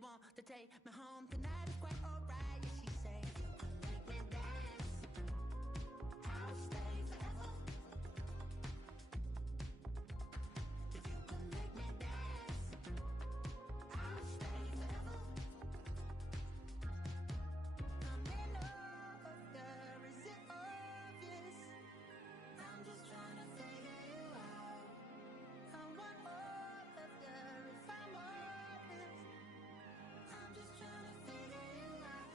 want to take me home tonight. It's quite alright. Yeah, she say, you can make me dance. I'll stay forever. If you can make me dance, I'll stay forever. I'm in love, girl, is it obvious? I'm just trying to figure you out. I want all of you if I'm honest. I'm just trying to figure you out.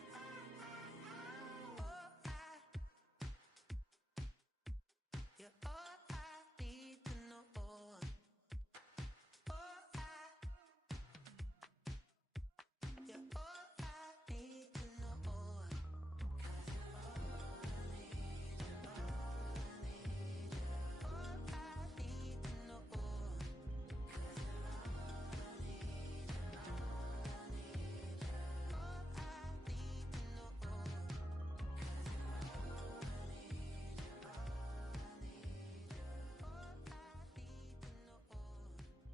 You're all I need to know. You're all I need to know. 'Cause you're all I need, you're all I need, you're all I need to know. 'Cause you're all I need, you're all I need, you're all I need to know. 'Cause you're all I need, you're all I need, you're all I need to know. 'Cause you're all I need,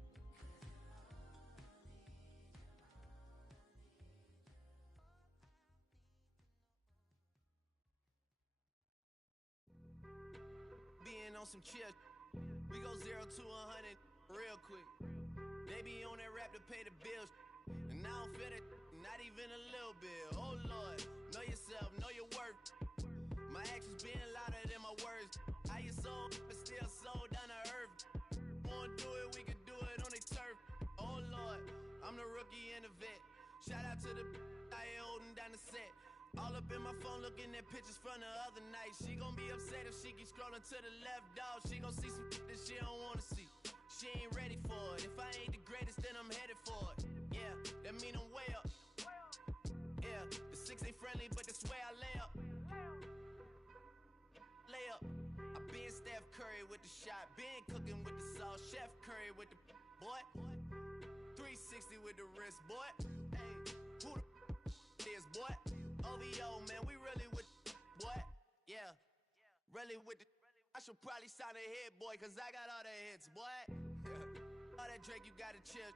Being on some chill, we go 0 to 100 real quick. They be on that rap to pay the bills, and I don't feel it, not even a little bit. Oh Lord, know yourself, know your worth. My actions being louder than my words. How you soul, but still soul down to earth. Wanna do it, we can do it on the turf. Oh Lord, I'm the rookie and the vet. Shout out to the I ain't holding down the set. All up in my phone looking at pictures from the other night. She gon' be upset if she keep scrolling to the left, dog. She gon' see some that she don't wanna see. She ain't ready for it. If I ain't the greatest, then I'm headed for it. Yeah, that mean I'm way up. Yeah, the 6 ain't friendly, but that's where I lay up. Lay up. I been Steph Curry with the shot, been cooking with the sauce, Chef Curry with the boy. 360 with the wrist, boy. Hey, who the is, boy? OVO, man, we really with boy. Yeah, really with the. I should probably sign a hit, boy, cause I got all the hits, boy. All that Drake, you gotta chill.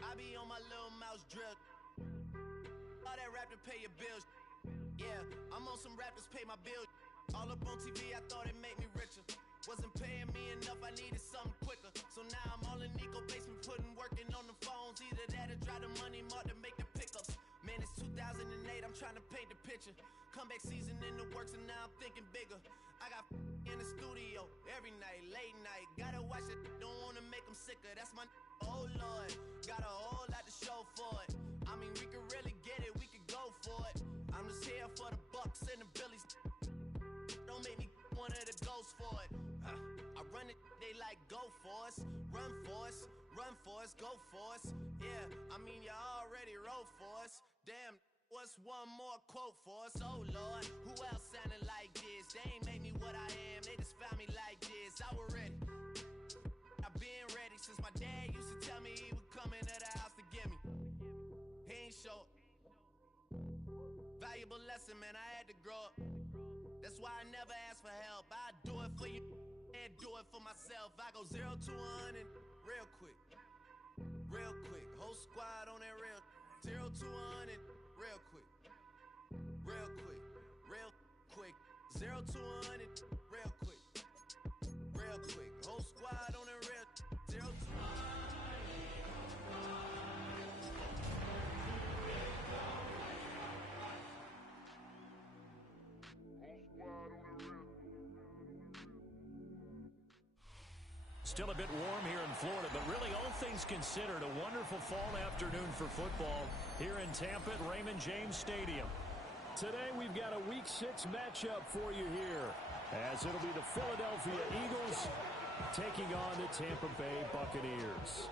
I be on my little mouse drip. All that rap to pay your bills. Yeah, I'm on some rappers pay my bills. All up on TV, I thought it made me richer. Wasn't paying me enough, I needed something quicker. So now I'm all in Nico basement, working on the phones. Either that or drive the money mark to make the pickups. Man, it's 2008, I'm trying to paint the picture. Comeback season in the works and now I'm thinking bigger. I got in the studio every night, late night. Gotta watch it, don't wanna make them sicker. That's my oh Lord, got a whole lot to show for it. I mean, we could really get it, we could go for it. I'm just here for the Bucks and the Billies. Don't make me one of the ghosts for it. I run it, they like go for us, run for us, run for us, go for us. Yeah, I mean you already wrote for us. Damn, what's one more quote for us? Oh Lord, who else sounding like this? They ain't made me what I am, they just found me like this. I was ready, I've been ready since my dad used to tell me he would come into the house to get me. He ain't show up. Valuable lesson, man, I had to grow up. That's why I never ask for help. I do it for you and do it for myself. I go 0 to 100 real quick. Real quick. Whole squad on that real 0 to 100 real quick. Real quick. Real quick. 0 to 100 real quick. Real quick. Whole squad on that real 0 to 100. Still a bit warm here in Florida, but really all things considered, a wonderful fall afternoon for football here in Tampa at Raymond James Stadium. Today we've got a Week 6 matchup for you here, as it'll be the Philadelphia Eagles taking on the Tampa Bay Buccaneers.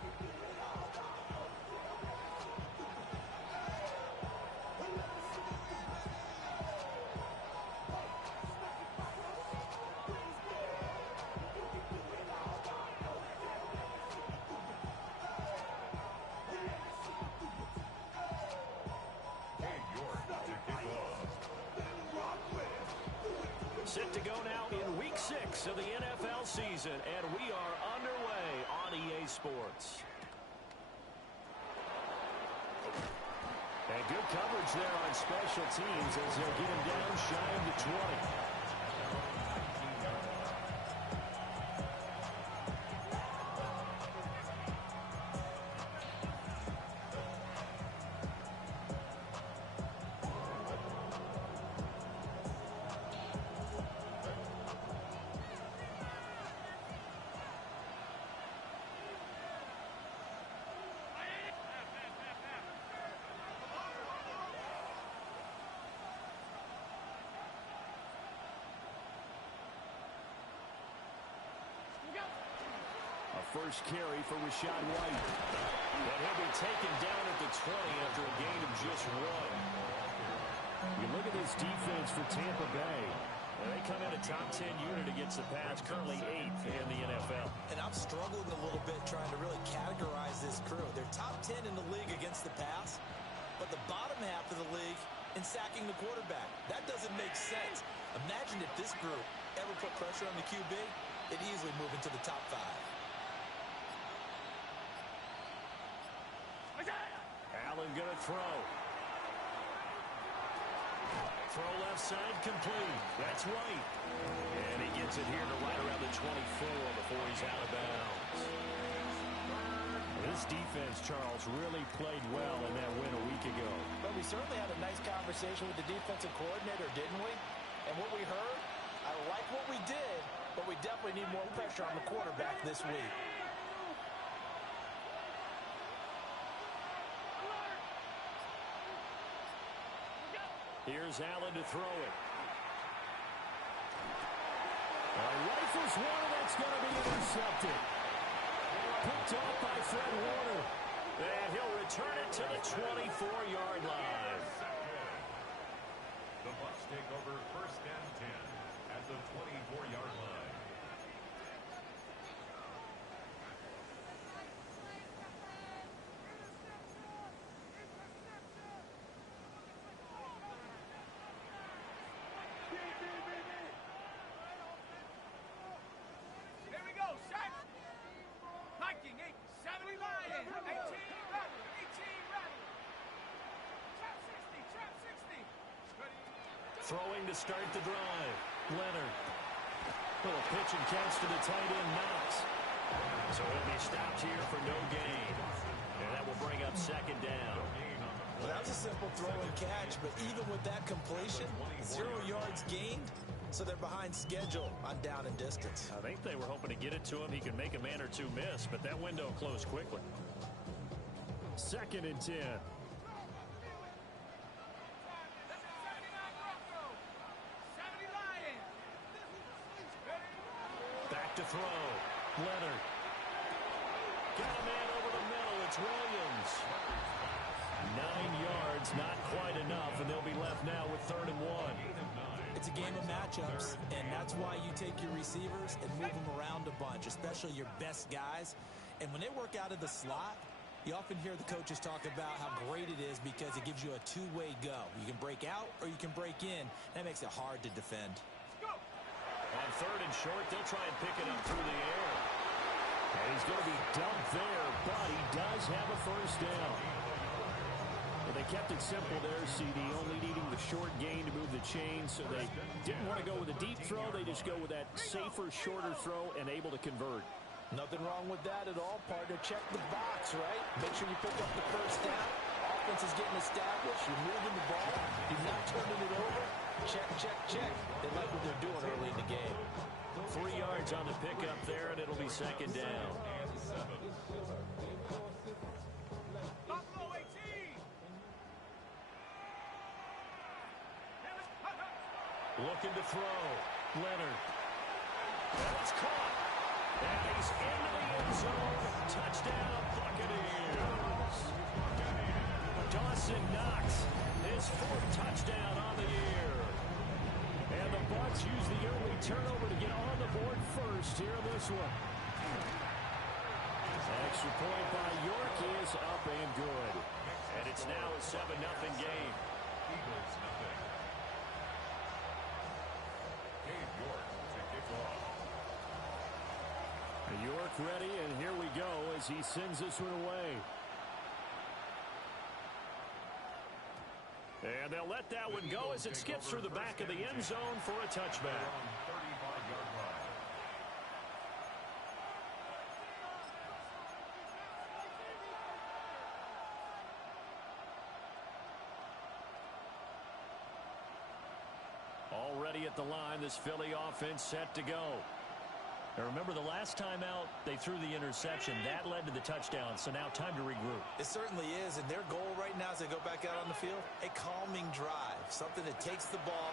Set to go now in Week 6 of the NFL season, and we are underway on EA Sports. good coverage there on special teams as they'll get him down shy of the 20. First carry for Rachaad White. But he'll be taken down at the 20 after a gain of just 1. You look at this defense for Tampa Bay. They come in a top 10 unit against the pass, currently 8th in the NFL. And I'm struggling a little bit trying to really categorize this crew. They're top 10 in the league against the pass, but the bottom half of the league in sacking the quarterback. That doesn't make sense. Imagine if this group ever put pressure on the QB, they'd easily move into the top 5. Allen going to throw. Throw left side complete. That's White. And he gets it here to right around the 24 before he's out of bounds. This defense, Charles, really played well in that win a week ago. But we certainly had a nice conversation with the defensive coordinator, didn't we? And what we heard, I like what we did, but we definitely need more pressure on the quarterback this week. Here's Allen to throw it. Rifles one, that's going to be intercepted. Picked off by Fred Warner. And he'll return it to the 24-yard line. The Bucs take over 1st and 10 at the 24-yard line. Throwing to start the drive. Leonard. Little pitch and catch to the tight end, Knox. So he'll be stopped here for no gain. And that will bring up 2nd down. Well, that was a simple throw and catch, but even with that completion, 0 yards gained, so they're behind schedule on down and distance. I think they were hoping to get it to him. He could make a man or two miss, but that window closed quickly. 2nd and 10. To throw. Leonard. Got a man over the middle. It's Williams. 9 yards, not quite enough, and they'll be left now with 3rd and 1. It's a game of matchups, and that's why you take your receivers and move them around a bunch, especially your best guys. And when they work out of the slot, you often hear the coaches talk about how great it is because it gives you a two-way go. You can break out or you can break in. That makes it hard to defend. On 3rd and short, they'll try and pick it up through the air. And he's going to be dumped there, but he does have a 1st down. Well, they kept it simple there, CD, only needing the short gain to move the chain, so they didn't want to go with a deep throw. They just go with that safer, shorter throw and able to convert. Nothing wrong with that at all, partner. Check the box, right? Make sure you pick up the 1st down. Offense is getting established. You're moving the ball. You're not turning it over. Check, check, check. They like what they're doing early in the game. 3 yards on the pickup there, and it'll be 2nd down. Looking to throw. Leonard. And it's caught. And he's into the end zone. Touchdown, Buccaneers. Dawson Knox, his 4th touchdown on the year. And the Bucs use the early turnover to get on the board first here in this one. Extra point by York is up and good. And it's now a 7-0 game. Eagles nothing. Dave York to kick off. York ready, and here we go as he sends this one away. And they'll let that one go as it skips through the back of the end zone for a touchback. 35-yard line. Already at the line, this Philly offense set to go. Now remember, the last time out, they threw the interception. That led to the touchdown, so now time to regroup. It certainly is, and their goal right now as they go back out on the field, a calming drive, something that takes the ball,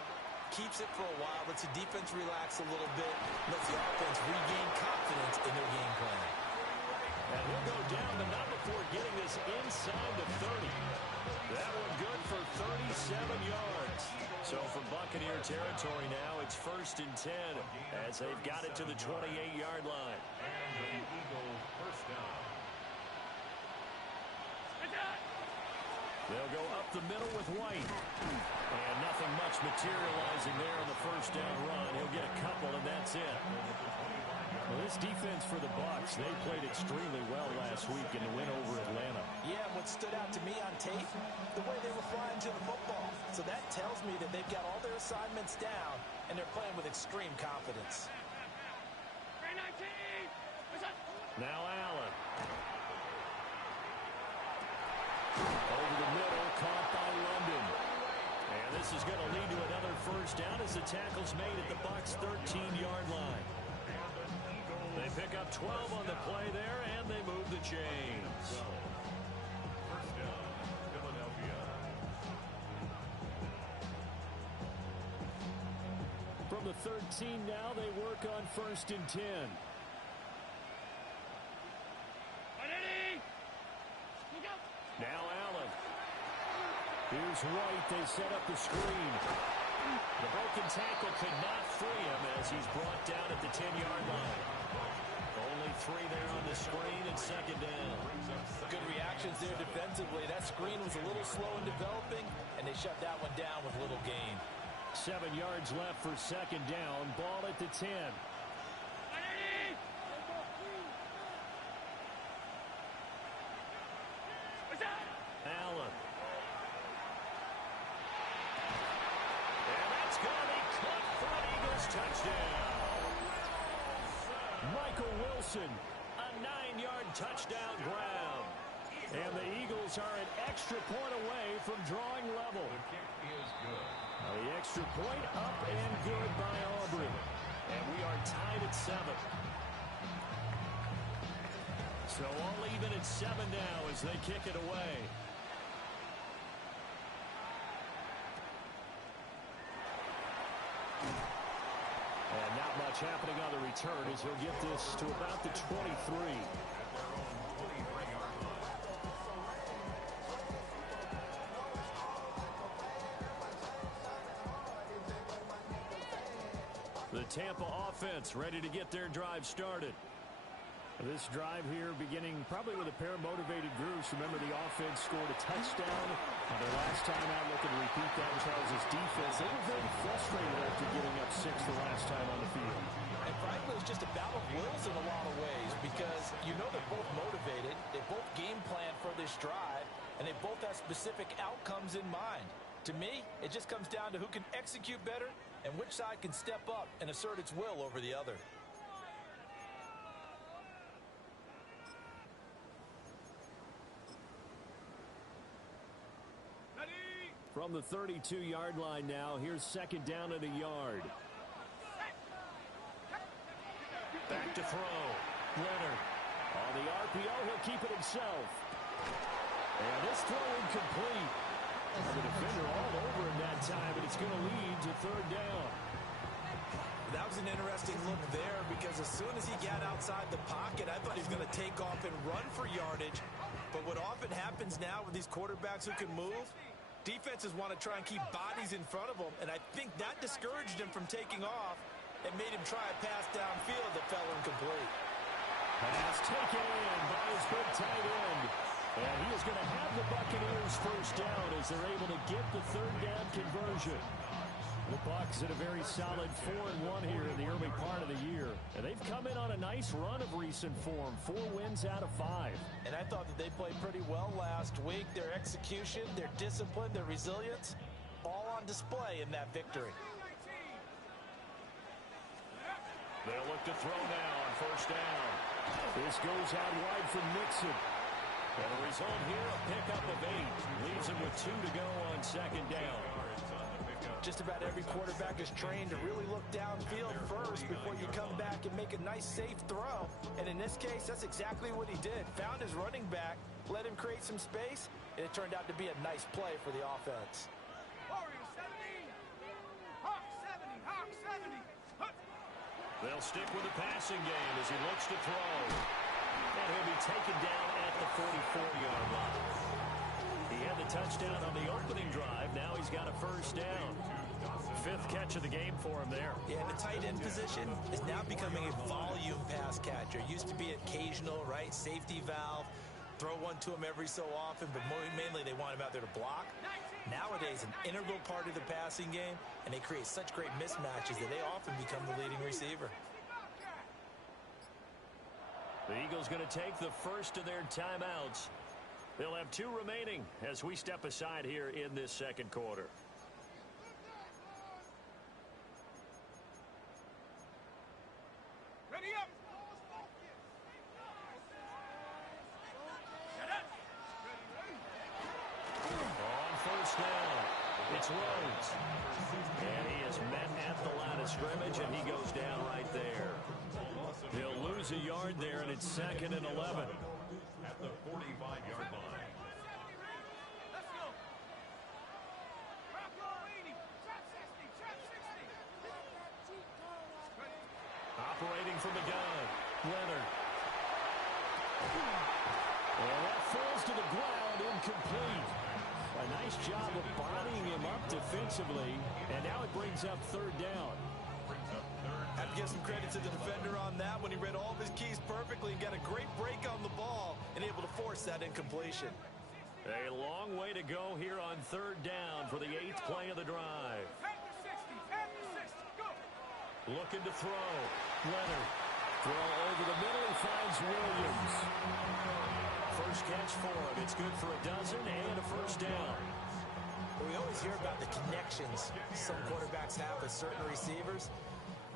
keeps it for a while, lets the defense relax a little bit, lets the offense regain confidence in their game plan. And he'll go down, but not before getting this inside the 30. That one good for 37 yards. So from Buccaneer territory now, it's 1st and 10 as they've got it to the 28-yard line. And the Eagles first down. They'll go up the middle with White. And nothing much materializing there on the first down run. He'll get a couple, and that's it. Well, this defense for the Bucs, they played extremely well last week in the win over Atlanta. Yeah, what stood out to me on tape, the way they were flying to the football. So that tells me that they've got all their assignments down, and they're playing with extreme confidence. Now Allen. Over the middle, caught by London. And this is going to lead to another first down as the tackle's made at the Bucs' 13-yard line. They pick up 12 on the play there, and they move the chains. First down, Philadelphia. From the 13 now, they work on 1st and 10. Now Allen. Here's White. They set up the screen. The broken tackle could not free him as he's brought down at the 10-yard line. Only 3 there on the screen and 2nd down. Good reactions there defensively. That screen was a little slow in developing, and they shut that one down with little gain. 7 yards left for 2nd down. Ball at the 10. Allen. And that's going to be caught for an Eagles touchdown. Michael Wilson, a 9-yard touchdown grab. And the Eagles are an extra point away from drawing level. The kick is good. The extra point up and good by Aubrey. And we are tied at 7. So all even at 7 now as they kick it away. And not much happening on the return as he'll get this to about the 23. At their own 23-yard line. The Tampa offense ready to get their drive started. This drive here beginning probably with a pair of motivated groups. Remember, the offense scored a touchdown. And their last time out, looking to repeat that in Charles' defense. They were very frustrated after giving up 6 the last time on the field. And frankly, it's just a battle of wills in a lot of ways because you know they're both motivated. They both game plan for this drive, and they both have specific outcomes in mind. To me, it just comes down to who can execute better and which side can step up and assert its will over the other. From the 32-yard line now, here's 2nd down and a yard. Back to throw. Leonard. On the RPO, he'll keep it himself. And this throw incomplete. The defender all over him that time, and it's going to lead to 3rd down. That was an interesting look there because as soon as he got outside the pocket, I thought he was going to take off and run for yardage. But what often happens now with these quarterbacks who can move, defenses want to try and keep bodies in front of them, and I think that discouraged him from taking off and made him try a pass downfield that fell incomplete. Pass taken in by his big tight end. And he is going to have the Buccaneers first down as they're able to get the 3rd down conversion. The Bucs at a very solid 4-1 here in the early part of the year. And they've come in on a nice run of recent form. 4 wins out of 5. And I thought that they played pretty well last week. Their execution, their discipline, their resilience, all on display in that victory. They'll look to throw now on first down. This goes out wide for Mixon. And the result here, a pickup of 8. Leaves him with 2 to go on second down. Just about every quarterback is trained to really look downfield first before you come back and make a nice, safe throw. And in this case, that's exactly what he did. Found his running back, let him create some space, and it turned out to be a nice play for the offense. They'll stick with the passing game as he looks to throw. And he'll be taken down at the 44-yard line. He had the touchdown on the opening drive. Now he's got a first down. 5th catch of the game for him there. Yeah, and the tight end position is now becoming a volume pass catcher. Used to be occasional, right? Safety valve. Throw one to him every so often, but mainly they want him out there to block. Nowadays, an integral part of the passing game, and they create such great mismatches that they often become the leading receiver. The Eagles going to take the first of their timeouts. They'll have 2 remaining as we step aside here in this second quarter. Ready up. On first down, it's Rhodes. And he is met at the line of scrimmage, and he goes down right there. He'll lose a yard there, and it's 2nd and 11. At the 45-yard line. Let's go. Operating from the gun, Leonard. And that falls to the ground, incomplete. A nice job of bodying him up defensively, and now it brings up 3rd down. Have to give some credit to the defender on that when he read all of his keys perfectly and got a great break on the ball and able to force that incompletion. A long way to go here on 3rd down for the 8th play of the drive. Looking to throw. Leonard. Throw over the middle. He finds Williams. First catch for him. It's good for a dozen and a first down. We always hear about the connections some quarterbacks have with certain receivers.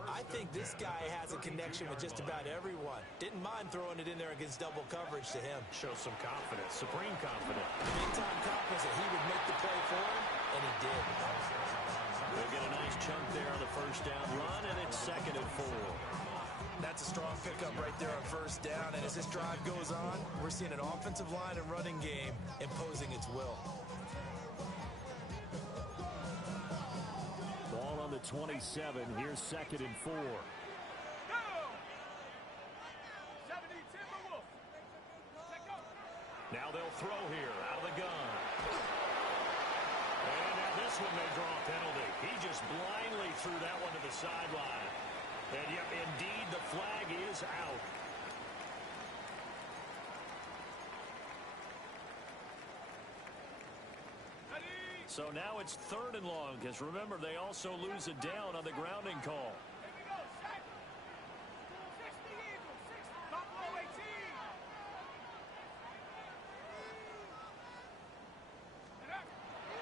I think this guy has a connection with just about everyone. Didn't mind throwing it in there against double coverage to him. Shows some confidence, supreme confidence. Big-time confidence that he would make the play for him, and he did. They'll get a nice chunk there on the first down run, and it's 2nd and 4. That's a strong pickup right there on first down, and as this drive goes on, we're seeing an offensive line and running game imposing its will. Ball on the 27. Here's 2nd and 4. Now they'll throw here out of the gun. And now this one may draw a penalty. He just blindly threw that one to the sideline. And yep, indeed, the flag is out. So now it's 3rd and long, because remember, they also lose a down on the grounding call.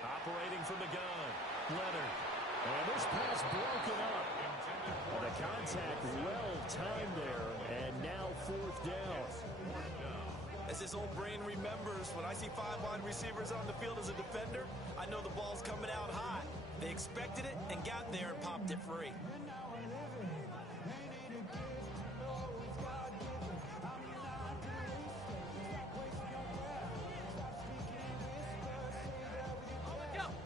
Operating from the gun, Leonard. And this pass broken up. The contact well-timed there, and now 4th down. As this old brain remembers, when I see 5 wide receivers on the field as a defender, I know the ball's coming out hot. They expected it and got there and popped it free.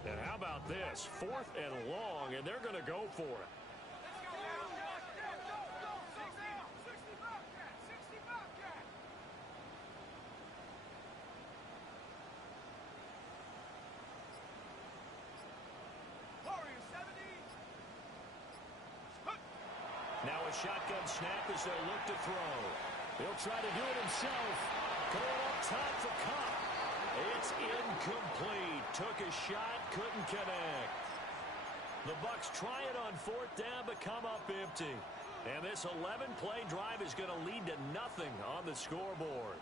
And how about this? 4th and long, and they're going to go for it. Now a shotgun snap as they'll look to throw. He'll try to do it himself. Going up top for Cup. It's incomplete. Took a shot, couldn't connect. The Bucs try it on 4th down, but come up empty. And this 11-play drive is going to lead to nothing on the scoreboard.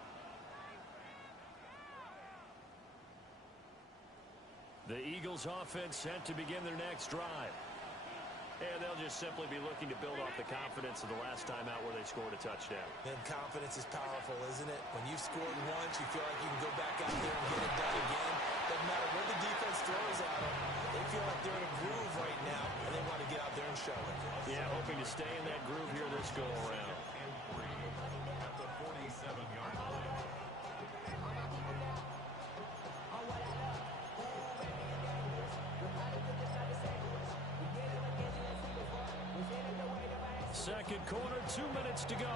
The Eagles offense set to begin their next drive. And they'll just simply be looking to build off the confidence of the last time out where they scored a touchdown. And confidence is powerful, isn't it? When you've scored once, you feel like you can go back out there and get it done again. Doesn't matter what the defense throws at them. They feel like they're in a groove right now, and they want to get out there and show it. Yeah, hoping to stay in that groove here this go-around. At the 47-yard line. Second quarter, 2 minutes to go.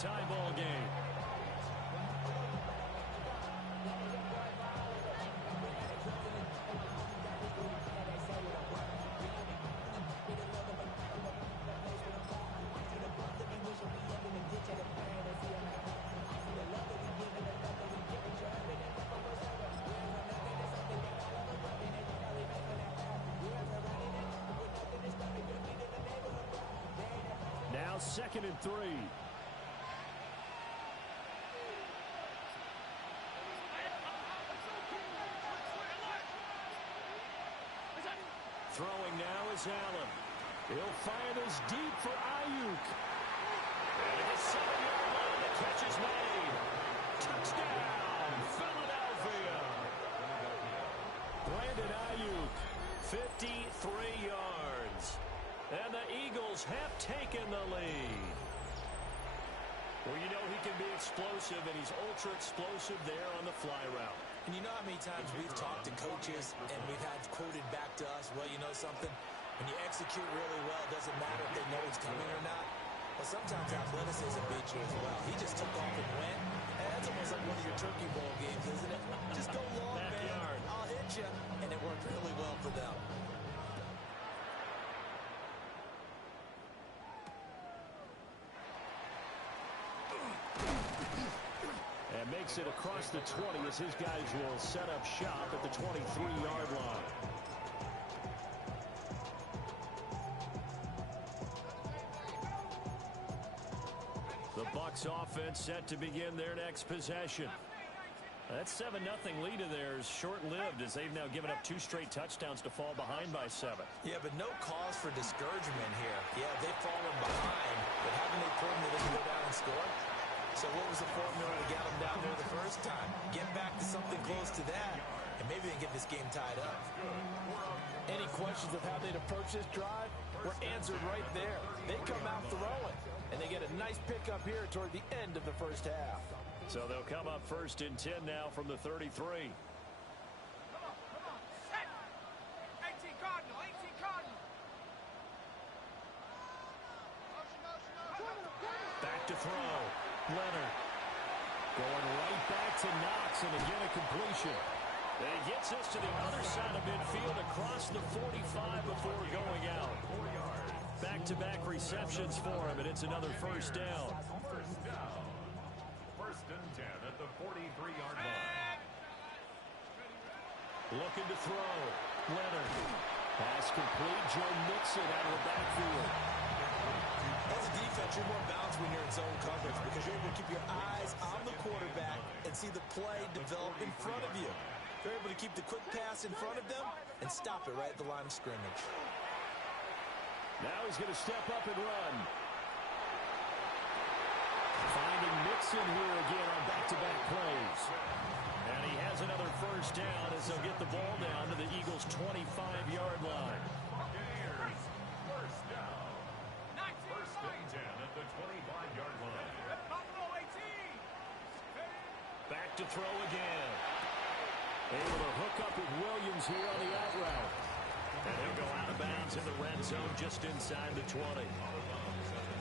Tie ball game. Now 2nd and 3. Throwing now is Allen. He'll fire this deep for Ayuk. And the 7-yard line, the catch is made. Touchdown, Philadelphia. Brandon Ayuk, 53 yards. And the Eagles have taken the lead. Well, you know he can be explosive, and he's ultra-explosive there on the fly route. And you know how many times we've talked to coaches and we've had quoted back to us, well, you know something? When you execute really well, it doesn't matter if they know it's coming or not. But sometimes athleticism beats you as well. He just took off and went. And that's almost like one of your turkey bowl games, isn't it? Just go long, Backyard. man. I'll hit you. And it worked really well for them. And makes it across the 20 as his guys will set up shop at the 23-yard line. The Bucs offense set to begin their next possession. That 7-0 lead of theirs short-lived as they've now given up 2 straight touchdowns to fall behind by 7. Yeah, but no cause for discouragement here. Yeah, they've fallen behind, but haven't they proven that they can go down and score? So what was the formula to get them down there the first time? Get back to something close to that, and maybe they can get this game tied up. Any questions of how they'd approach this drive were answered right there. They come out throwing, and they get a nice pickup here toward the end of the first half. So they'll come up 1st and 10 now from the 33. Come on, set. 18 Cardinal, 18 Cardinal. Back to throw. Leonard going right back to Knox, and again a completion. And he gets us to the other side of midfield across the 45 before going out. Back-to-back receptions for him, and it's another first down. First down. 1st and 10 at the 43-yard line. Looking to throw. Leonard. Pass complete. Joe Mixon out of the backfield. As a defense, you're more balanced when you're in zone coverage because you're able to keep your eyes on the quarterback and see the play develop in front of you. You're able to keep the quick pass in front of them and stop it right at the line of scrimmage. Now he's going to step up and run. Finding Mixon here again on back-to-back plays. And he has another first down as they'll get the ball down to the Eagles' 25-yard line. Buccaneers. First down. 1st and 10 at the 25-yard line. Buffalo 18. Back to throw again. Able to hook up with Williams here on the out route. And he'll go out of bounds in the red zone just inside the 20.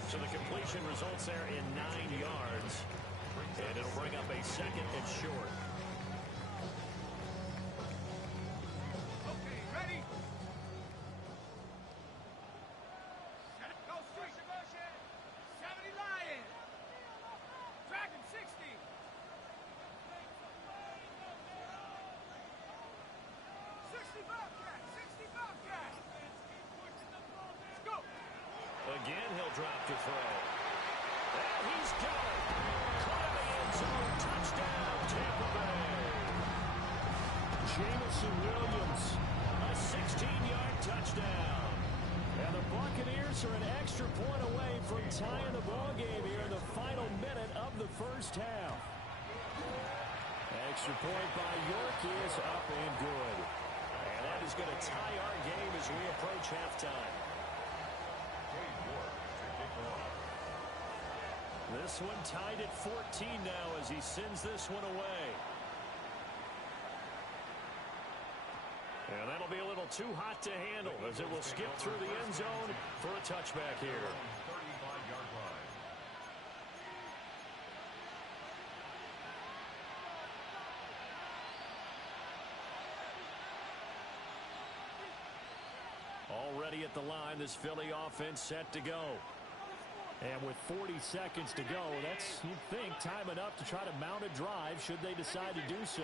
So the completion results there in 9 yards. And it'll bring up a 2nd and short. Okay, ready? Go street. 70 Lion. Dragon 60. 60 Bobcat. 60 Bobcat. to throw. And he's got it. Caught in the end zone. Touchdown, Tampa Bay. Jamison Williams, a 16-yard touchdown. And the Buccaneers are an extra point away from tying the ball game here in the final minute of the first half. Extra point by York is up and good. And that is going to tie our game as we approach halftime. This one tied at 14 now as he sends this one away. And that'll be a little too hot to handle as it will skip through the end zone for a touchback here. 35-yard line. Already at the line, this Philly offense set to go. And with 40 seconds to go, that's, you'd think, time enough to try to mount a drive should they decide to do so.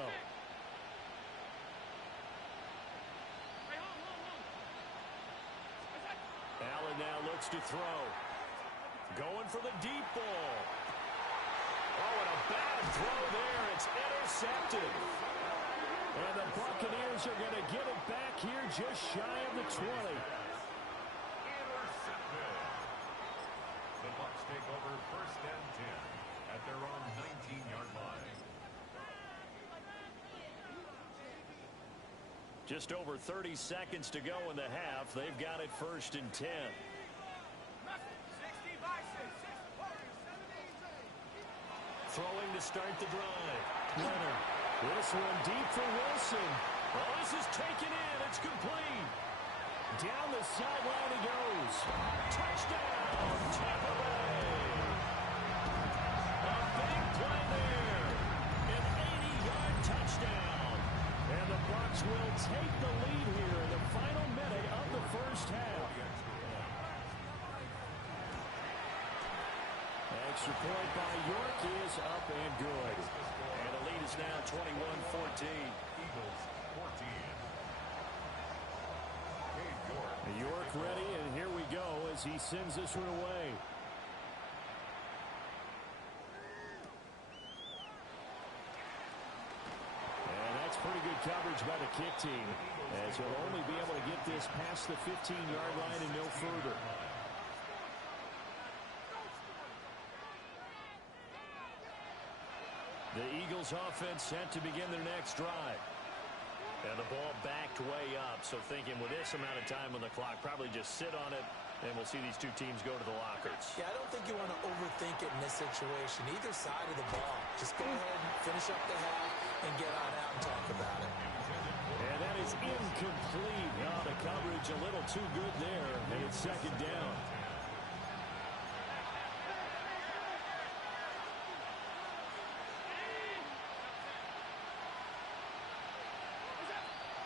Allen now looks to throw. Going for the deep ball. Oh, and a bad throw there. It's intercepted. And the Buccaneers are going to get it back here just shy of the 20. Intercepted. The Bucs take over first and 10 at their own 19-yard line. Just over 30 seconds to go in the half. They've got it first and 10. 60 by 6. Throwing to start the drive. Leonard. This one deep for Wilson. Oh, this is taken in. It's complete. Down the sideline he goes. Touchdown, Tampa Bay. A big play there. An 80-yard touchdown. And the Bucs will take the lead here in the final minute of the first half. Extra point by York is up and good. And the lead is now 21-14. Eagles 14. York ready, and here we go as he sends this one away. And that's pretty good coverage by the kick team, as he'll only be able to get this past the 15-yard line and no further. The Eagles offense set to begin their next drive. And the ball backed way up, so thinking with this amount of time on the clock, probably just sit on it, and we'll see these two teams go to the lockers. Yeah, I don't think you want to overthink it in this situation. Either side of the ball. Just go ahead and finish up the half and get on out and talk about it. And that is incomplete. Oh, the coverage a little too good there, and it's second down.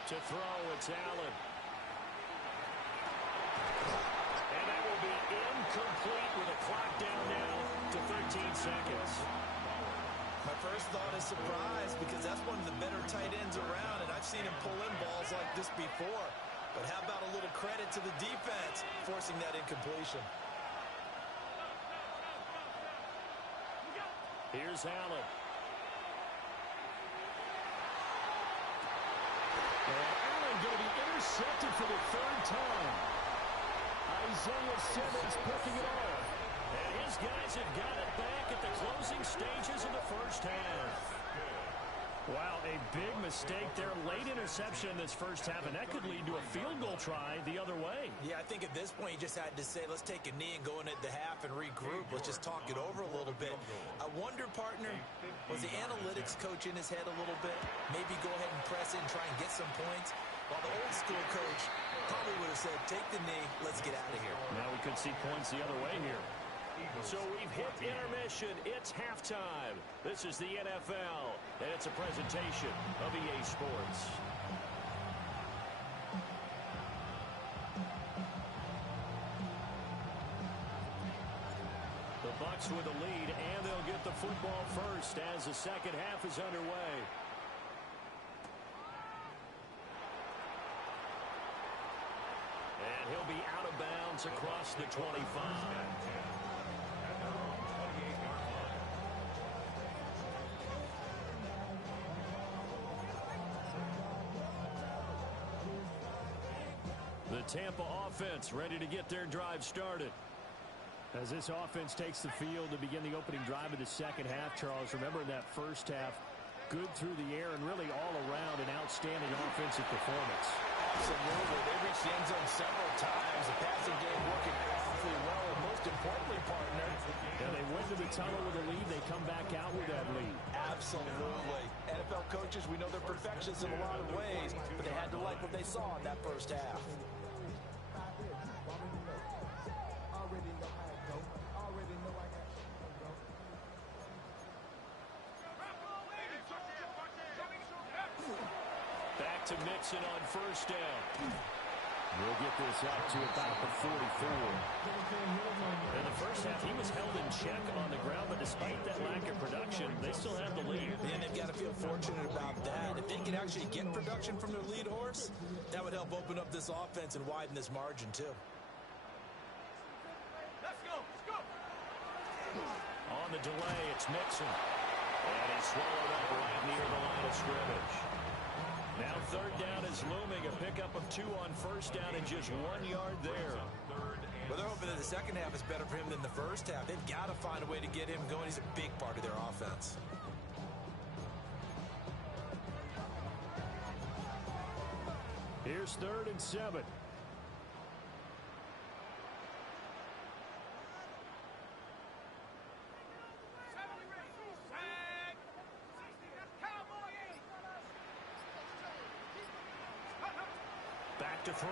To throw, it's Allen. And that will be incomplete with a clock down now to 13 seconds. My first thought is surprise because that's one of the better tight ends around, and I've seen him pull in balls like this before. But how about a little credit to the defense forcing that incompletion? Here's Allen. Going to be intercepted for the third time. Isaiah Simmons picking it off. And his guys have got it back at the closing stages of the first half. Wow, a big mistake there. Late interception in this first half, and that could lead to a field goal try the other way. Yeah, I think at this point you just had to say, let's take a knee and go into the half and regroup. Let's just talk it over a little bit. I wonder, partner, was the analytics coach in his head a little bit? Maybe go ahead and press it and try and get some points? While the old school coach probably would have said, take the knee, let's get out of here. Now we could see points the other way here. So we've hit intermission. It's halftime. This is the NFL, and it's a presentation of EA Sports. The Bucs with the lead, and they'll get the football first as the second half is underway. And he'll be out of bounds across the 25. Tampa offense ready to get their drive started. As this offense takes the field to begin the opening drive of the second half, Charles, remember in that first half, good through the air and really all around an outstanding offensive performance. Absolutely. They reached the end zone several times. The passing game working awfully well, and most importantly, partner. And they went to the tunnel with a lead. They come back out with that lead. Absolutely. NFL coaches, we know they're perfectionists in a lot of ways, but they had to like what they saw in that first half. Back to Mixon on first down. We'll get this up to about the 44. In the first half, he was held in check on the ground, but despite that lack of production, they still have the lead. And they've got to feel fortunate about that. If they could actually get production from their lead horse, that would help open up this offense and widen this margin, too. Let's go. Let's go. On the delay, it's Mixon. And he's swallowed up right near the line of scrimmage. Now third down is looming. A pickup of 2 on first down and just 1 yard there. Well, they're hoping that the second half is better for him than the first half. They've got to find a way to get him going. He's a big part of their offense. Here's 3rd and 7. Back to throw.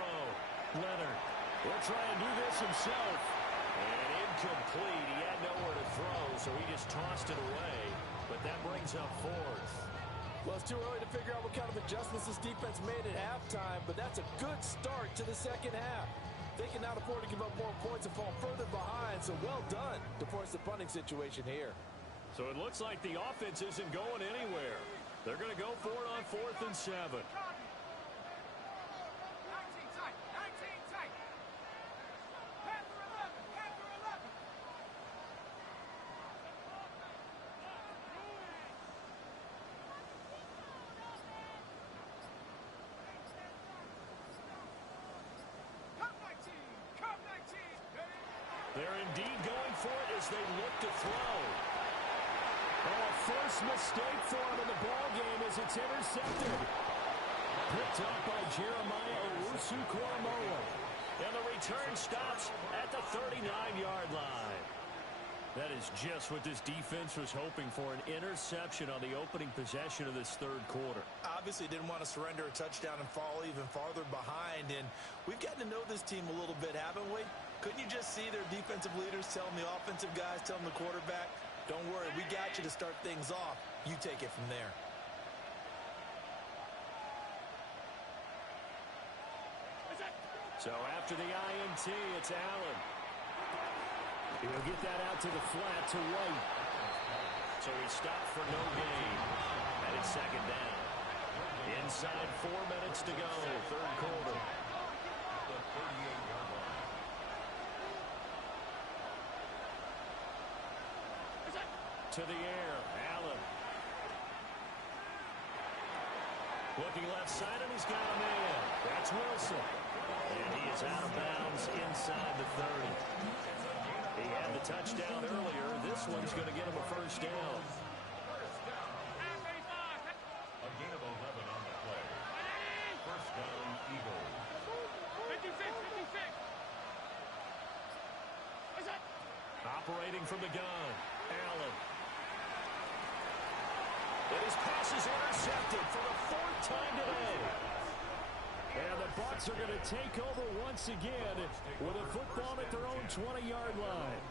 Leonard will try and do this himself. And incomplete. He had nowhere to throw, so he just tossed it away. But that brings up 4th. Well, it's too early to figure out what kind of adjustments this defense made at halftime, but that's a good start to the second half. They cannot afford to give up more points and fall further behind, so well done to force the punting situation here. So it looks like the offense isn't going anywhere. They're going to go for it on 4th and 7. 19 tight. 19 tight. Panther 11. Panther 11. Come 19. Come 19. They're indeed going for it as they look to throw. Oh, first mistake for him in the ball game as it's intercepted. Picked up by Jeremiah Owusu-Koramoah. And the return stops at the 39-yard line. That is just what this defense was hoping for, an interception on the opening possession of this third quarter. Obviously didn't want to surrender a touchdown and fall even farther behind, and we've gotten to know this team a little bit, haven't we? Couldn't you just see their defensive leaders telling the offensive guys, telling the quarterback, don't worry, we got you to start things off. You take it from there. So after the INT, it's Allen. He'll get that out to the flat to White. So he stopped for no gain. And it's second down. Inside 4 minutes to go, third quarter. The 38-yard line. To the air, Allen. Looking left side, and he's got a man. That's Wilson. And he is out of bounds inside the 30. He had the touchdown earlier. This one's going to get him a first down. A gain of 11 on the play. First down, Eagles. 56. Operating from the gun, Allen. And his pass is intercepted for the 4th time today. And the Bucs are going to take over once again with a football at their own 20-yard line.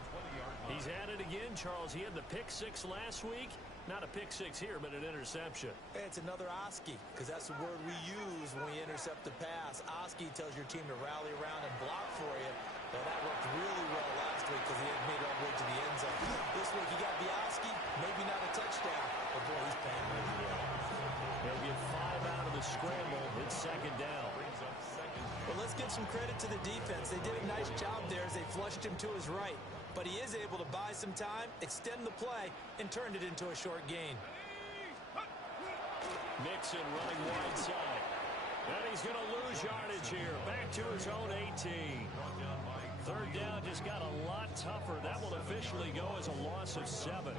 He's at it again, Charles. He had the pick 6 last week. Not a pick 6 here, but an interception. Hey, it's another Oski, because that's the word we use when we intercept the pass. Oski tells your team to rally around and block for you. Well, that worked really well last week because he had made it all the way to the end zone. This week he got the Oski, maybe not a touchdown, but boy, he's playing really well. He'll get 5 out of the scramble. It's second down. Well, let's give some credit to the defense. They did a nice job there as they flushed him to his right. But he is able to buy some time, extend the play, and turned it into a short gain. Mixon running wide side. And he's going to lose yardage here. Back to his own 18. Third down just got a lot tougher. That will officially go as a loss of 7.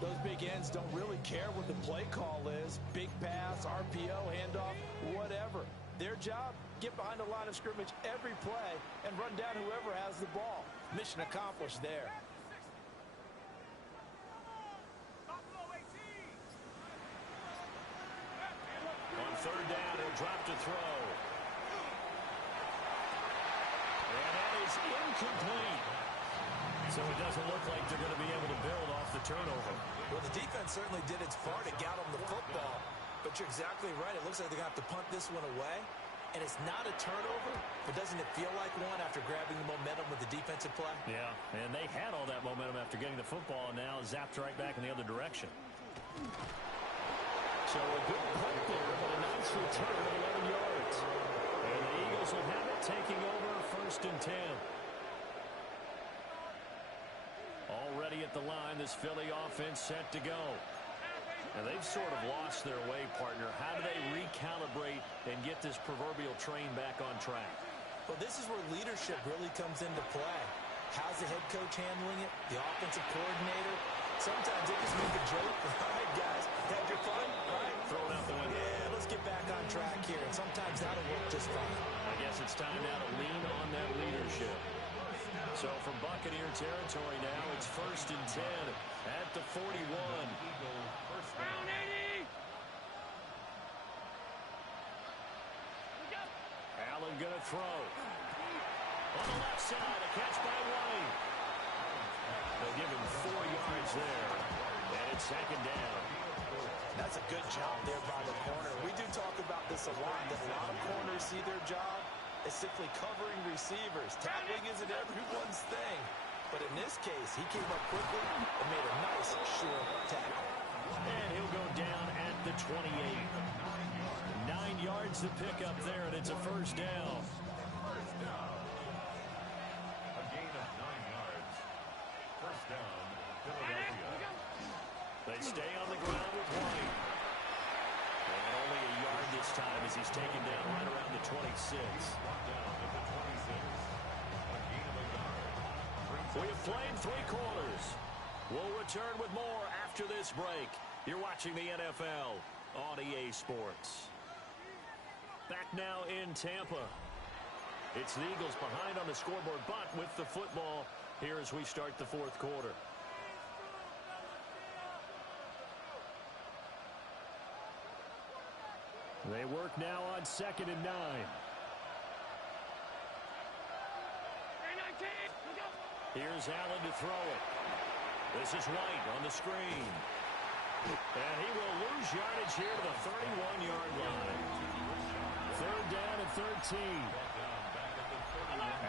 Those big ends don't really care what the play call is. Big pass, RPO, handoff, whatever. Their job, get behind the line of scrimmage every play and run down whoever has the ball. Mission accomplished there. On third down, he'll drop to throw. And that is incomplete. So it doesn't look like they're going to be able to build off the turnover. Well, the defense certainly did its part to get them the football. But you're exactly right. It looks like they're going to have to punt this one away. And it's not a turnover, but doesn't it feel like one after grabbing the momentum with the defensive play? Yeah, and they had all that momentum after getting the football, and now zapped right back in the other direction. So a good punt there, but a nice return of 11 yards. And the Eagles will have it, taking over first and 10. Already at the line, this Philly offense set to go. And they've sort of lost their way, partner. How do they recalibrate and get this proverbial train back on track? Well, this is where leadership really comes into play. How's the head coach handling it? The offensive coordinator? Sometimes they just make a joke. All right, guys, had your fun? All right. Throw it out the window. Yeah, let's get back on track here. And sometimes that'll work just fine. I guess it's time now to lean on that leadership. So from Buccaneer territory now, it's first and 10 at the 41. Down 80. Allen going to throw. On the left side, a catch by White. They'll give him 4 yards there. And it's second down. That's a good job there by the corner. We do talk about this a lot, that a lot of corners see their job as simply covering receivers. Tackling isn't everyone's thing. But in this case, he came up quickly and made a nice, short tackle. And he'll go down at the 28. 9 yards to pick up there, and it's a first down. A gain of 9 yards. First down, Philadelphia. They stay on the ground with White. And only a yard this time as he's taken down right around the 26. Brought down at the 26. A gain of a yard. We have played 3 quarters. We'll return with more after this break. You're watching the NFL on EA Sports. Back now in Tampa. It's the Eagles behind on the scoreboard, but with the football here as we start the 4th quarter. They work now on 2nd and 9. Here's Allen to throw it. This is White on the screen. And he will lose yardage here to the 31-yard line. 3rd down and 13.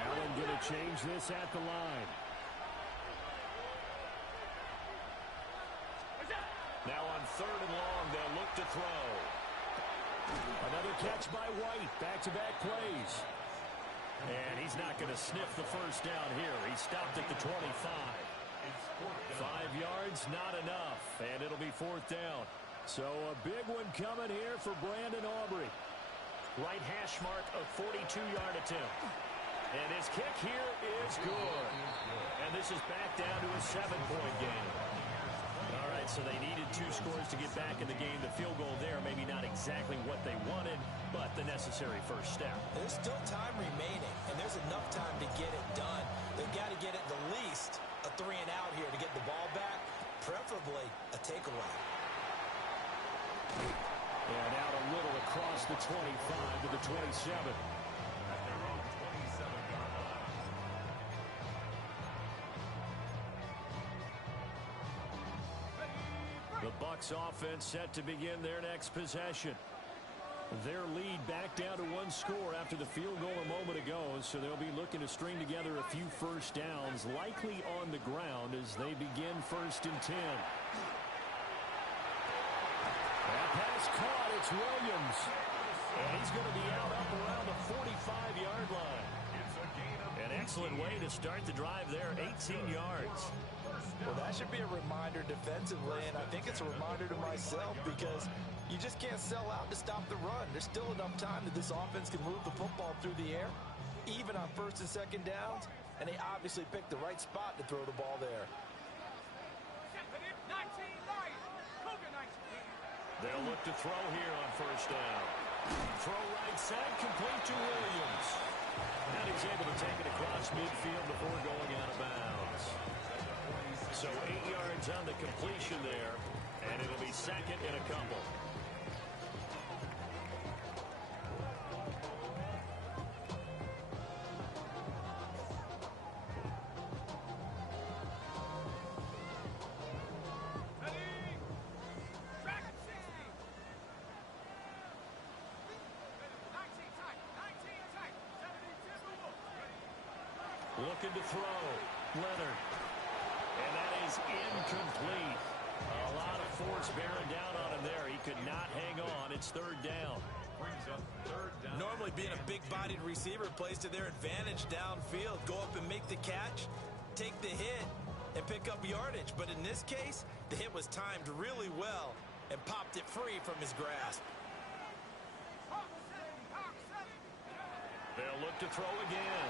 Allen going to change this at the line. Now on 3rd and long, they'll look to throw. Another catch by White. Back-to-back plays. And he's not going to sniff the first down here. He stopped at the 25. 5 yards, not enough. And it'll be 4th down. So a big one coming here for Brandon Aubrey. Right hash mark, a 42-yard attempt. And his kick here is good. And this is back down to a 7-point game. All right, so they needed 2 scores to get back in the game. The field goal there, maybe not exactly what they wanted, but the necessary first step. There's still time remaining, and there's enough time to get it done. They've got to get at the least a 3 and out here to get the ball back, preferably a takeaway. And out a little across the 25 to the 27. At their own 27-yard line. The Bucs offense set to begin their next possession. Their lead back down to 1 score after the field goal a moment ago, so they'll be looking to string together a few first downs, likely on the ground as they begin 1st and 10. That pass caught. It's Williams. And he's going to be out up around the 45-yard line. An excellent way to start the drive there, 18 yards. Well, that should be a reminder defensively, and I think it's a reminder to myself because You just can't sell out to stop the run. There's still enough time that this offense can move the football through the air, even on first and second downs, and they obviously picked the right spot to throw the ball there. They'll look to throw here on first down. Throw right side, complete to Williams. And he's able to take it across midfield before going out of bounds. So 8 yards on the completion there, and it'll be second and a couple. Looking to throw. Leonard. And that is incomplete. A lot of force bearing down on him there. He could not hang on. It's third down. Brings up third down. Normally being a big-bodied receiver plays to their advantage downfield. Go up and make the catch, take the hit, and pick up yardage. But in this case, the hit was timed really well and popped it free from his grasp. They'll look to throw again.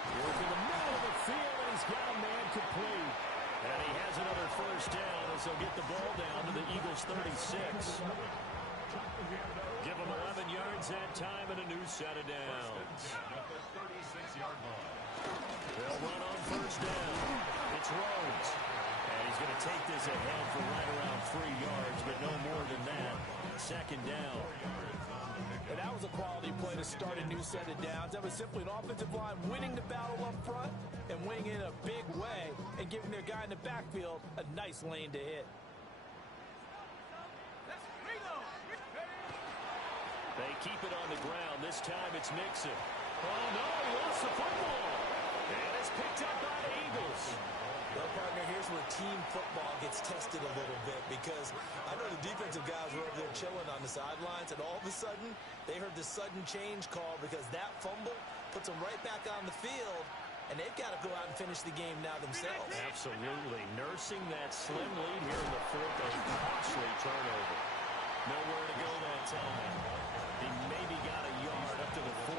Working the middle of the field, and he's got a man complete. And he has another first down as they'll get the ball down to the Eagles' 36. Give them 11 yards that time and a new set of downs. At the 36-yard line. They'll run on first down. It's Rhodes. And he's going to take this ahead for right around 3 yards, but no more than that. Second down. And that was a quality play to start a new set of downs. That was simply an offensive line winning the battle up front and winning in a big way and giving their guy in the backfield a nice lane to hit. They keep it on the ground. This time it's Mixon. Oh, no, he lost the football. And it's picked up by the Eagles. Well, partner, here's where team football gets tested a little bit, because I know the defensive guys were over there chilling on the sidelines, and all of a sudden, they heard the sudden change call because that fumble puts them right back on the field, and they've got to go out and finish the game now themselves. Absolutely. Nursing that slim lead here in the fourth, a costly turnover. Nowhere to go that time. He maybe got a yard up to the 40.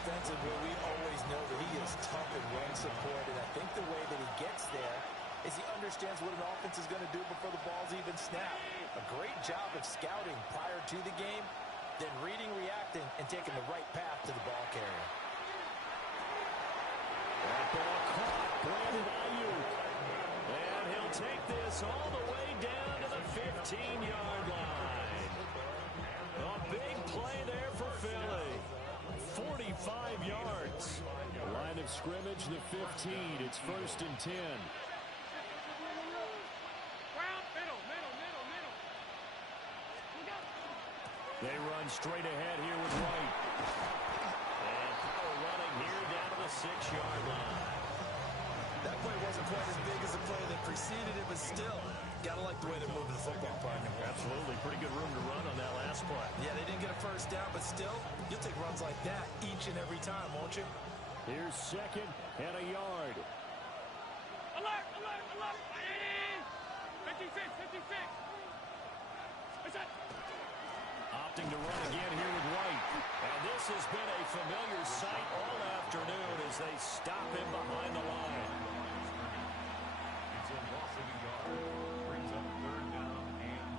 Defensively, we always know that he is tough in run support, and I think the way that he gets there is he understands what an offense is going to do before the ball's even snapped. A great job of scouting prior to the game, then reading, reacting, and taking the right path to the ball carrier. That ball caught. Brandon Ayuk. And he'll take this all the way down to the 15-yard line. A big play there for Philly. 45 yards. Line of scrimmage, the 15. It's first and 10. They run straight ahead here with Wright. And power running here down to the 6-yard line. That play wasn't quite as big as the play that preceded it, but still, gotta like the way they're moving the football, partner. Absolutely. Pretty good room to run on that last play. Yeah, they didn't get a first down, but still, you'll take runs like that each and every time, won't you? Here's second and a yard. Alert, alert, alert. 56, 56. What's that? Opting to run again here with Wright. And this has been a familiar sight all afternoon as they stop him behind the line. It's a loss of a yard. Brings up third down and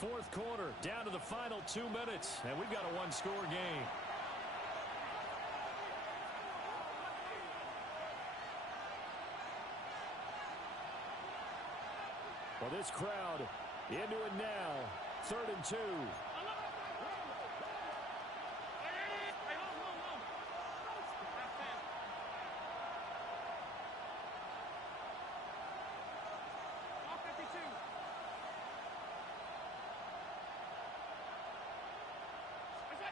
2. Fourth quarter, down to the final 2 minutes, and we've got a one-score game. Well, this crowd into it now. Third and 2.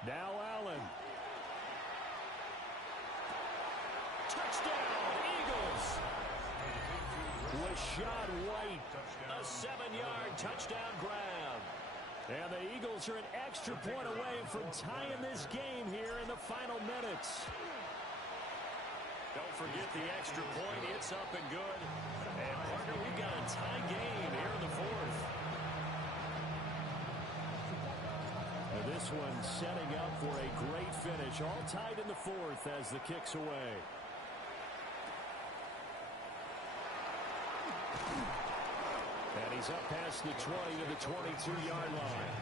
Now Allen. Touchdown, Eagles. Rashad White, a 7-yard touchdown grab. And the Eagles are an extra point away from tying this game here in the final minutes. Don't forget the extra point. It's up and good. And, partner, we've got a tie game here in the fourth. And this one setting up for a great finish. All tied in the fourth as the kick's away. And he's up past the 20 to the 22-yard line.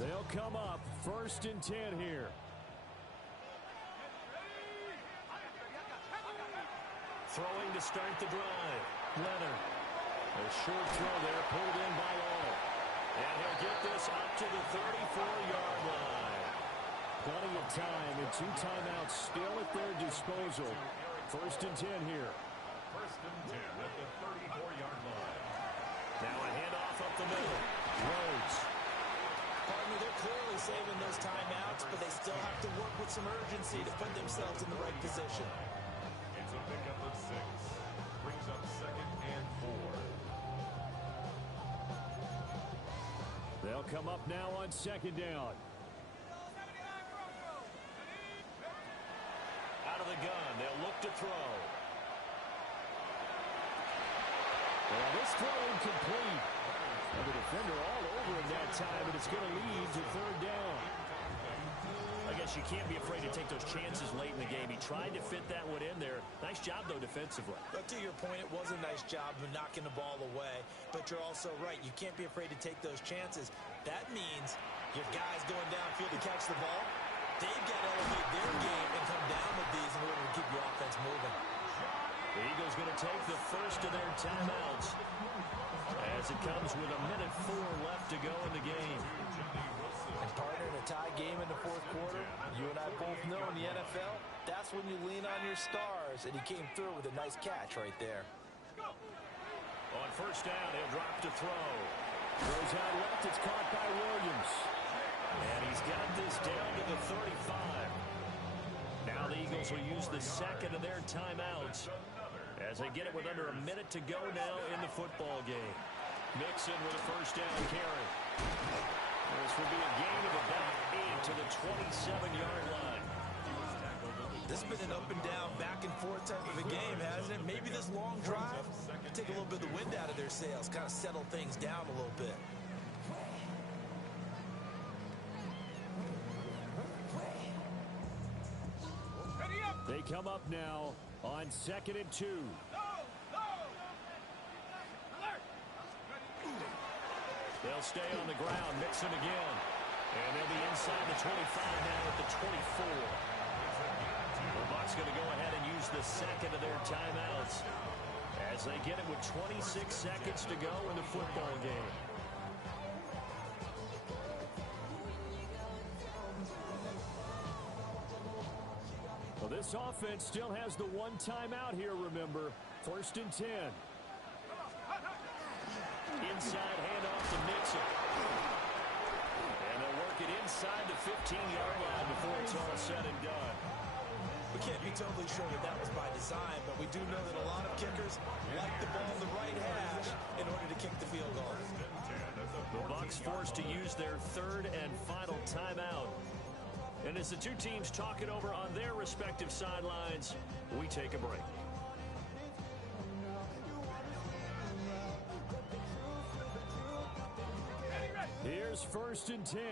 They'll come up 1st and 10 here. Throwing to start the drive. Leonard. A short throw there, pulled in by all. And he'll get this up to the 34-yard line. Plenty of time and 2 timeouts still at their disposal. 1st and 10 here. 1st and 10 at the 34-yard line. Now a handoff up the middle. Rhodes. Partner, they're clearly saving those timeouts, but they still have to work with some urgency to put themselves in the right position. It's a pickup of 6. Brings up 2nd and 4. They'll come up now on 2nd down. Out of the gun, they'll look to throw. Well, this throw incomplete. And the defender all over him that time, but it's going to lead to 3rd down. I guess you can't be afraid to take those chances late in the game. He tried to fit that one in there. Nice job, though, defensively. But to your point, it was a nice job of knocking the ball away. But you're also right. You can't be afraid to take those chances. That means your guys going downfield to catch the ball, they've got to elevate their game and come down with these in order to keep your offense moving. The Eagles going to take the first of their timeouts as it comes with 1:04 left to go in the game. And partner, in a tie game in the 4th quarter, you and I both know in the NFL, that's when you lean on your stars, and he came through with a nice catch right there. On 1st down, he'll drop to throw. Throws out left, it's caught by Williams. And he's got this down to the 35. Now the Eagles will use the 2nd of their timeouts as they get it with under a minute to go now in the football game. Mixon with a 1st down carry. This will be a gain of about 8 to the 27-yard line. This has been an up and down, back and forth type of a game, hasn't it? Maybe this long drive take a little bit of the wind out of their sails, kind of settle things down a little bit. They come up now on 2nd and 2. They'll stay on the ground, Mixon again. And they'll be inside the 25 now at the 24. The Bucs going to go ahead and use the 2nd of their timeouts as they get it with 26 seconds to go in the football game. Well, this offense still has the 1 timeout here, remember. 1st and 10. Inside handoff to Mixon. And they'll work it inside the 15-yard line before it's all said and done. We can't be totally sure that that was by design, but we do know that a lot of kickers like the ball in the right hash in order to kick the field goal. The Bucs forced to use their 3rd and final timeout. And as the two teams talk it over on their respective sidelines, we take a break. Here's 1st and 10.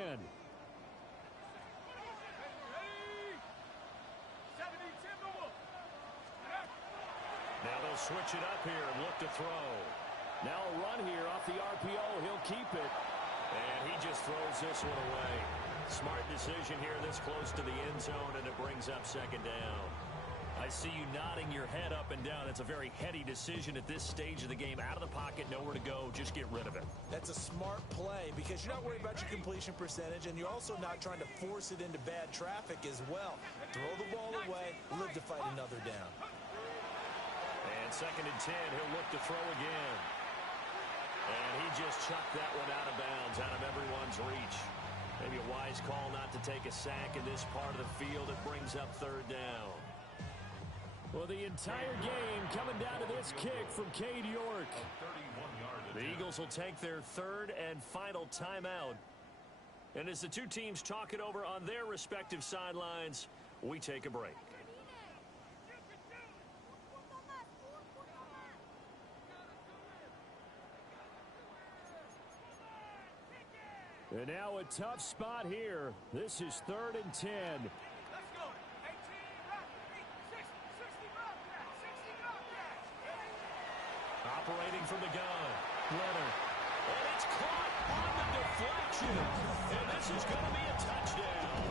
Now they'll switch it up here and look to throw. Now a run here off the RPO. He'll keep it. And he just throws this one away. Smart decision here this close to the end zone, and it brings up 2nd down. I see you nodding your head up and down. It's a very heady decision at this stage of the game. Out of the pocket, nowhere to go. Just get rid of it. That's a smart play because you're not worried about your completion percentage, and you're also not trying to force it into bad traffic as well. Throw the ball away, live to fight another down. And 2nd and 10, he'll look to throw again. And he just chucked that one out of bounds, out of everyone's reach. Maybe a wise call not to take a sack in this part of the field. It brings up 3rd down. Well, the entire game coming down to this kick from Cade York. The Eagles will take their third and final timeout. And as the two teams talk it over on their respective sidelines, we take a break. And now a tough spot here. This is 3rd and 10. Operating from the gun. Leonard. And it's caught on the deflection. And this is going to be a touchdown.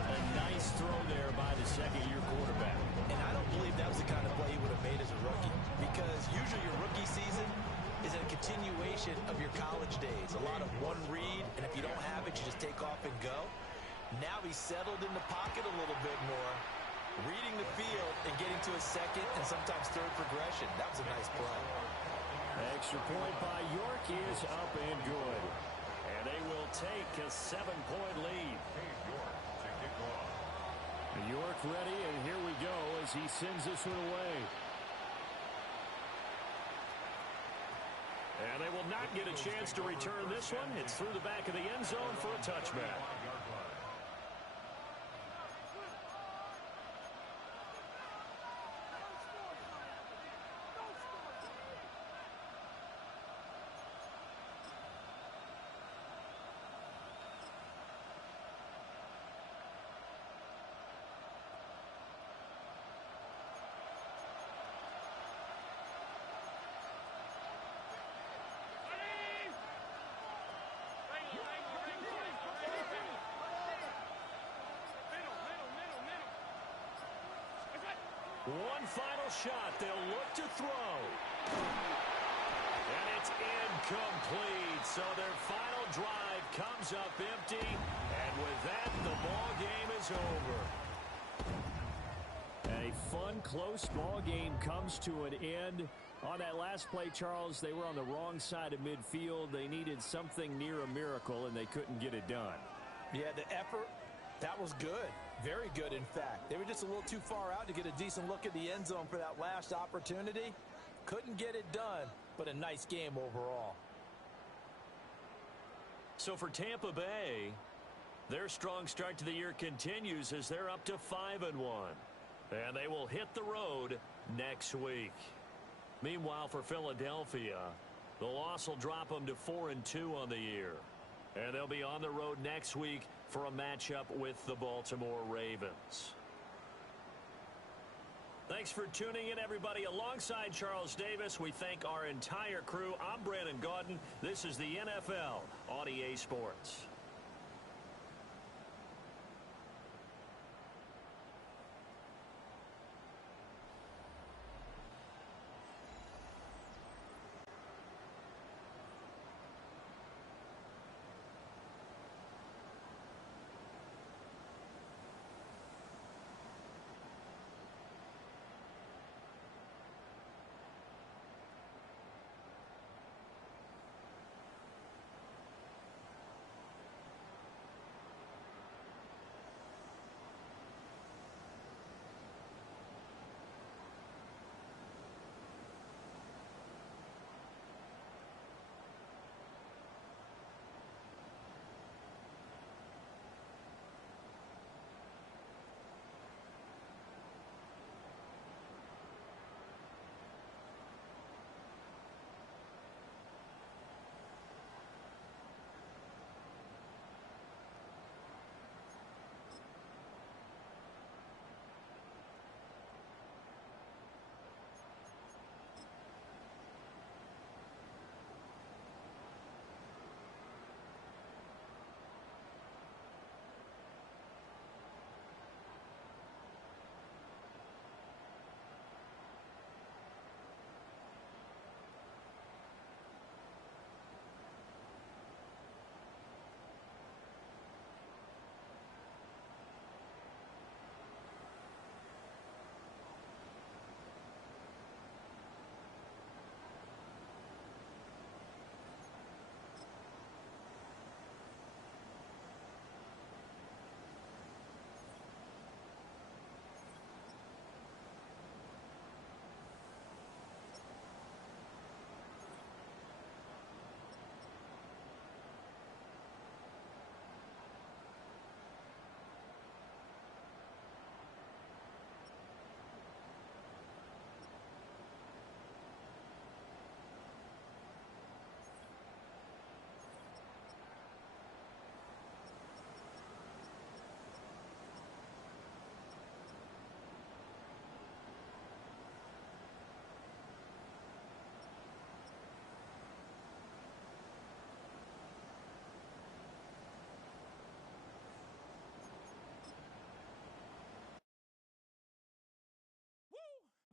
A nice throw there by the second-year quarterback. And I don't believe that was the kind of play he would have made as a rookie. Because usually your rookie season is a continuation of your college days. A lot of one read, and if you don't have it, you just take off and go. Now he's settled in the pocket a little bit more, reading the field and getting to a second and sometimes third progression. That was a nice play. Extra point by York is up and good. And they will take a 7-point lead. York ready, and here we go as he sends this one away. And they will not get a chance to return this one. It's through the back of the end zone for a touchback. One final shot. They'll look to throw. And it's incomplete. So their final drive comes up empty. And with that, the ball game is over. A fun, close ball game comes to an end. On that last play, Charles, they were on the wrong side of midfield. They needed something near a miracle, and they couldn't get it done. Yeah, the effort, that was good. Very good, in fact. They were just a little too far out to get a decent look at the end zone for that last opportunity. Couldn't get it done, but a nice game overall. So for Tampa Bay, their strong start to the year continues as they're up to 5-1. And they will hit the road next week. Meanwhile, for Philadelphia, the loss will drop them to 4-2 on the year. And they'll be on the road next week for a matchup with the Baltimore Ravens. Thanks for tuning in, everybody. Alongside Charles Davis, we thank our entire crew. I'm Brandon Gaudin. This is the NFL on EA Sports.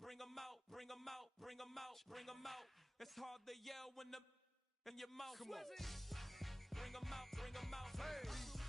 bring 'em out, bring 'em out, bring 'em out, bring 'em out. It's hard to yell when the in your mouth. Come on. Bring 'em out, bring 'em out. Hey.